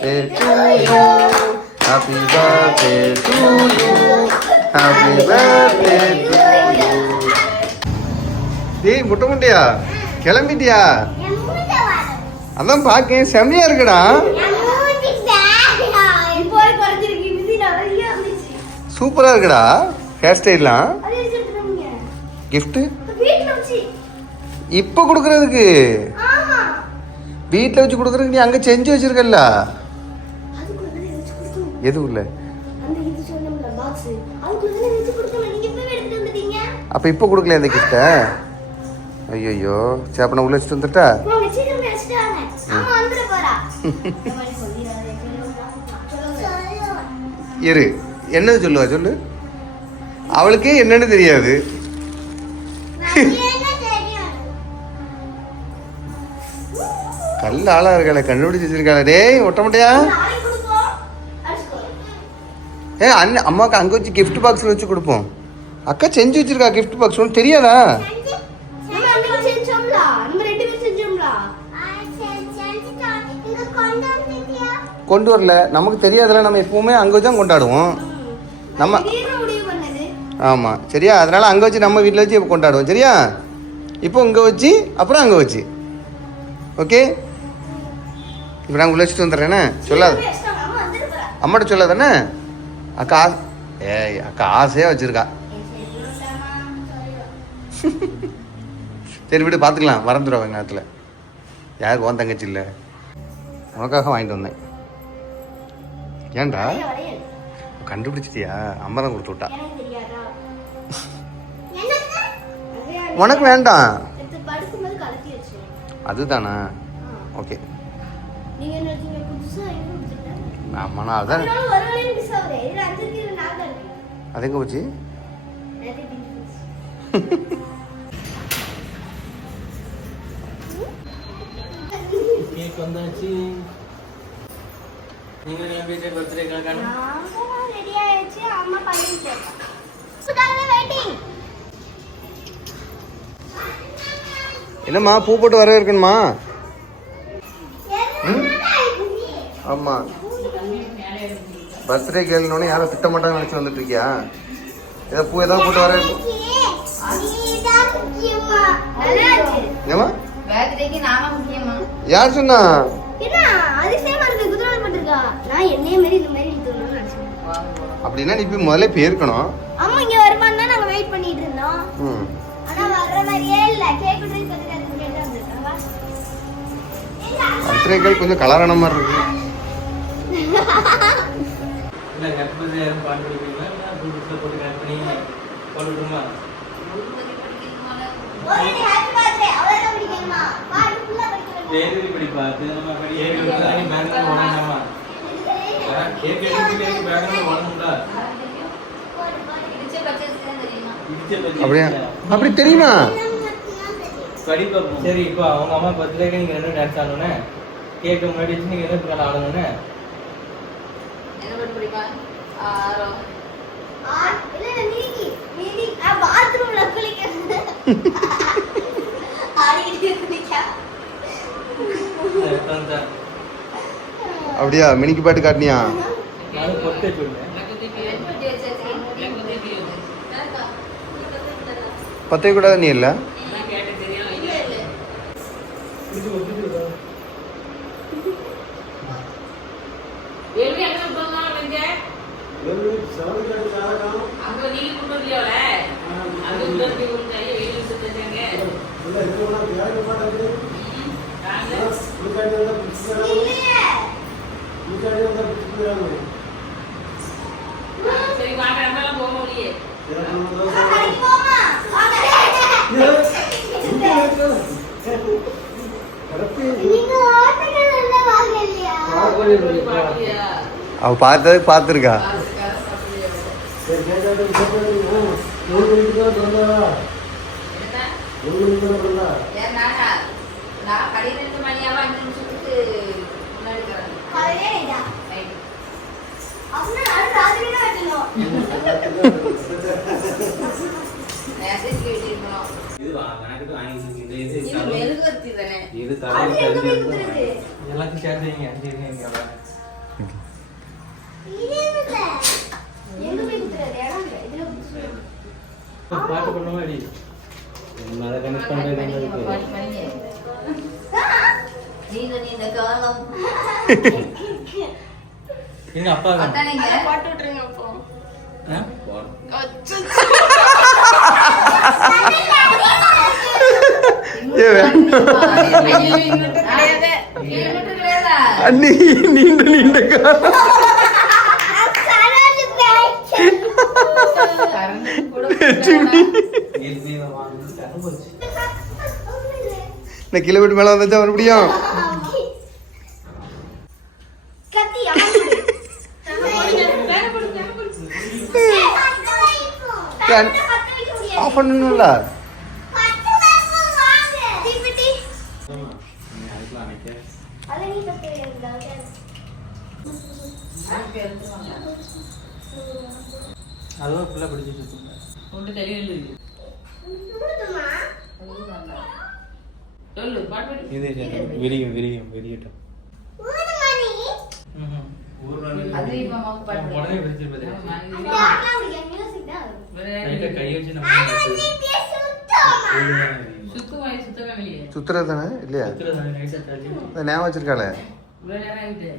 to you. Happy birthday to you. Happy birthday to you. டேய் முட்டை முட்டையா கிளம்பிட்டியா? அதான் பார்க்க செம்மையா இருக்குடா. சூப்பரா இருக்குடா ஹேர் ஸ்டைல்லாம். கிஃப்ட் இப்போ கொடுக்கறதுக்கு வீட்டில் வச்சு கொடுக்கறதுக்கு நீ அங்கே செஞ்சு வச்சிருக்கல. எது உள்ள அப்போ இப்போ கொடுக்கல இந்த கிஃப்டை? ஐயோ சரி அப்போ நான் உள்ள வச்சுட்டு வந்துட்டா? இரு என்னது சொல்லுவா சொல்லு. அவளுக்கே என்னன்னு தெரியாது. கல்ல ஆளா இருக்காளே கண்டுபிடிச்சு வச்சிருக்காளே. டேய் ஒட்ட முட்டையா அண்ணன் அம்மாவுக்கு அங்கே வச்சு கிஃப்ட் பாக்ஸில் வச்சு கொடுப்போம். அக்கா செஞ்சு வச்சிருக்கா கிஃப்ட் பாக்ஸ். ஒன்று தெரியாதா? கொண்டு வரல நமக்கு தெரியாதுல. நம்ம எப்பவுமே அங்கே வச்சு தான் கொண்டாடுவோம் நம்ம. ஆமாம் சரியா அதனால் அங்கே வச்சு நம்ம வீட்டில் வச்சு கொண்டாடுவோம் சரியா. இப்போ இங்கே வச்சு அப்புறம் அங்கே வச்சு ஓகே. இப்போ நாங்கள் உள்ள வச்சுட்டு வந்துடுறேண்ணே. சொல்லாது அம்மாட்ட சொல்லாதானே. அக்கா அக்கா ஆசையாக வச்சுருக்கா. சரி விடு பார்த்துக்கலாம். மறந்துடுவாங்க நேரத்தில். யாருக்கு உன் தங்கச்சி இல்லை உனக்காக வாங்கிட்டு வந்தேன். ஏன்டா கண்டுபிடிச்சிட்டியா? அம்மா தான் கொடுத்து விட்டா. உனக்கு வேண்டாம் அதுதானா? ஓகே ஆமாண்ணா அதான். அது எங்கே போச்சு? வந்தாச்சு. நீங்க கிளம்பிட்டு பர்த்டே கேட்கணும். ரெடி ஆயிடுச்சு. அம்மா பண்ணிட்டு என்னம்மா பூ போட்டு வரவே இருக்கணுமா? ஆமாம் பர்த்டே கேள்னோடனே யாரும் திட்ட மாட்டாங்கன்னு நினச்சி வந்துட்டு இருக்கியா? ஏதோ பூ ஏதாவது போட்டு வர ஏமா யார் சொன்னா? அப்படின்னா நீ போய் முதல்ல போயிருக்கணும். அம்மா இங்க வருவாங்க நாங்க வெயிட் பண்ணிட்டு இருந்தோம். ஆனா வர்ற மாதிரியே இல்ல. கேக் ட்ரை பண்றதுக்கு கேட்டா வந்துட்டாங்க. பர்த்டே கேக் கொஞ்சம் கலரான மாதிரி இருக்கு. இல்ல கற்பது யாரும் பாடுவீங்களா? ப்ளூடூத்ல போட்டு கனெக்ட் பண்ணி போடுறோமா? ஓடி ஹேப்பி பர்த்டே அவளை பிடிக்குமா? பாட்டு ஃபுல்லா படிக்கணும். டெய்லி படிப்பா. நம்ம படி ஏறி வந்து பேங்க்ல ஓடணுமா? கேக் எடுத்து பேங்க்ல ஓடணும்டா. அப்படியே அப்படி தெரியுமா? படிப்பா. சரி இப்போ அவங்க அம்மா பர்த்டேக்கு நீங்க என்ன டான்ஸ் ஆடணும்னே கேக் முன்னாடி வச்சு நீங்க என்ன பண்ண ஆடணும்னே என்ன பண்ண பிடிப்பா? இல்ல நீ பாத்ரூம்ல குளிக்கிறது. ஆடிட்டு குளிக்கா. அப்படியா மினிக்கு பாட்டு காட்டினியா? நான் பொட்டே சொல்றேன். பத்தே கூட நீ இல்ல சரி வாங்க நம்ம எல்லாம் போக முடியே. அவ பார்த்தது பார்த்துருக்கா. எல்லாத்தையும் சேர்த்து எங்க போய் குத்துறது இடம் இல்லை இதுல பாட்டு பண்ணுமா அடி அதை கனெக்ட் பண்ணுறது நீண்ட காலம் எங்க அப்பா பாட்டு விட்டுருங்க அப்போ அண்ணி நீண்ட காலம் இந்த கிலோமீட்டர் மேல வந்தாச்சா மறுபடியும் ஆஃப் பண்ணணும்ல அதுவும் ஃபுல்லாக பிடிச்சி ஒன்று தெரியல சொல்லு பாட்டு இது விரியும் விரியட்டும் அது இப்ப அம்மாவுக்கு பாட்டு உடனே பிடிச்சிருப்பது கை வச்சு சுத்தமே இல்லையே சுத்துறது தானே இல்லையா நம்ம ஞாபகம் வச்சிருக்காளே இவ்வளவு நேரம் ஆயிட்டு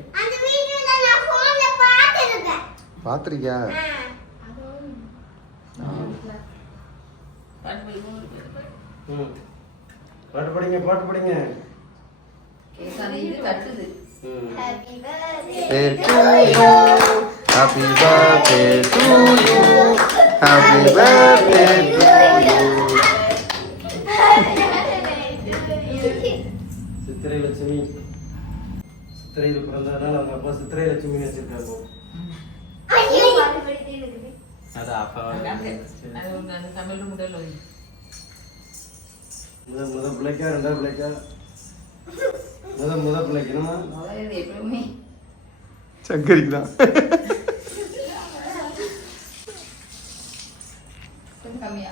பாத்திருக்கியா பாட்டு போய் பாட்டு படிங்க கேட்காத இது கட்டுது Happy birthday to you. Happy birthday to you. Happy birthday to you. சித்திரை லட்சுமி சித்திரையில் பிறந்ததுனால அவங்க அப்பா சித்திரை லட்சுமி வச்சிருக்காங்க. அது அப்பா அது அந்த தமிழ் முதல்ல முத பிள்ளைக்கா ரெண்டா பிள்ளைக்கா முத பிள்ளைக்கு என்னமா முதல்ல எப்பவுமே சங்கரிக்கு தான் கொஞ்சம் கம்மியா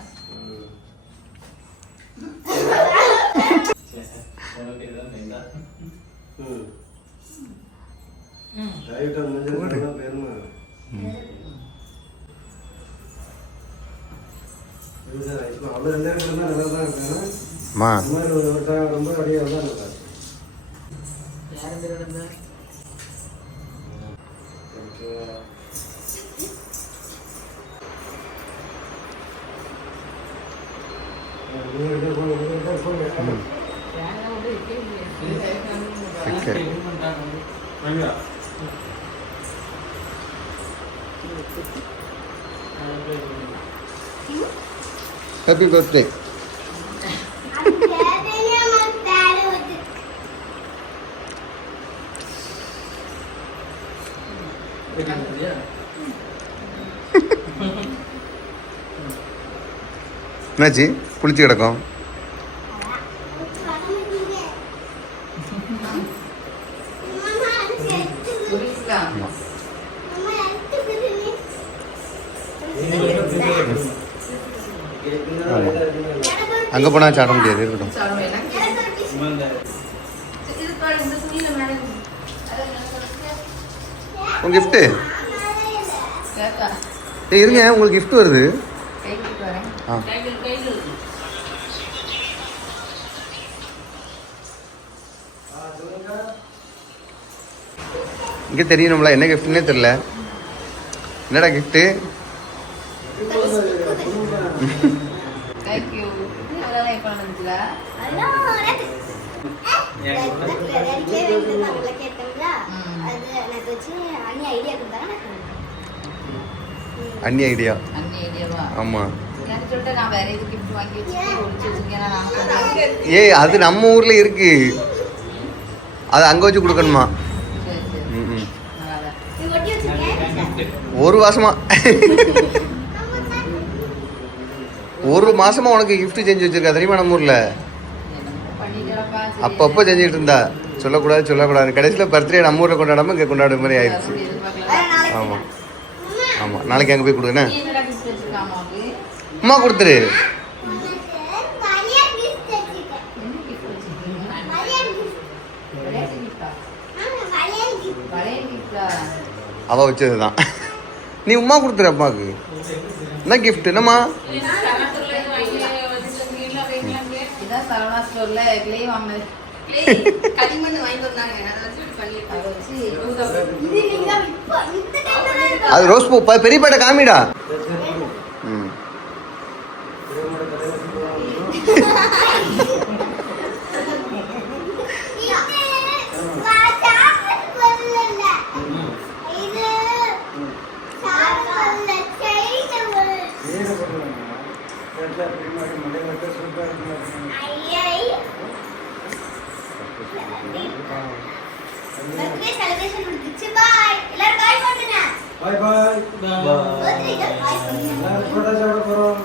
ரைட்டர் மஞ்சள் பேருமா அவர் ரெண்டு பேரும் நல்லா தான் இருக்காங்க. மா இந்த மாதிரி ஒரு time ரொம்ப அப்படியே தான் இருக்காரு. யாரும் பேர் இருந்தா யாரும் வந்து இருக்கே சரி ஹாப்பி பர்த்டே என்னாச்சு புளிச்சு கிடக்கும் அங்கே போனால் சாட முடியாது இருக்கட்டும் உங்க கிஃப்ட்டு இருங்க உங்களுக்கு கிஃப்ட் வருது ஆ இங்கே தெரியணும்ல என்ன கிஃப்ட்னே தெரியல என்னடா கிஃப்ட்டு அண்ணி ஐடியா ஆமாம் ஏய் அது நம்ம ஊரில் இருக்கு அது அங்கே வச்சு கொடுக்கணுமா ஒரு மாசமா ஒரு மாசமா உனக்கு gift செஞ்சு வச்சிருக்கா தெரியுமா நம்ம ஊர்ல அப்பப்போ செஞ்சுட்டு இருந்தா சொல்லக்கூடாது கடைசியில் பர்த்டே நம்ம ஊரில் கொண்டாடாம இங்கே கொண்டாடுற மாதிரி ஆயிடுச்சு ஆமாம் ஆமாம் நாளைக்கு அங்கே போய் கொடுங்க அம்மா கொடுத்துரு அவள் வச்சது தான். நீ உமா கொடுத்துரு அப்பாவுக்கு. என்ன கிஃப்ட் என்னம்மா? இதான் சரவணா ஸ்டோர்ல கிளே வாங்கினது. களிமண் வாங்கிட்டு வந்தாங்க. அதை வச்சு இது நீங்க இப்போ இந்த டைம்ல தான் இருக்கு. அது ரோஸ் பூ பெரிய பேட்டை காமிடா. ம் பாய் பாய். Bye. எல்லாரும் போட்டோ சாப்பிட போறோம்.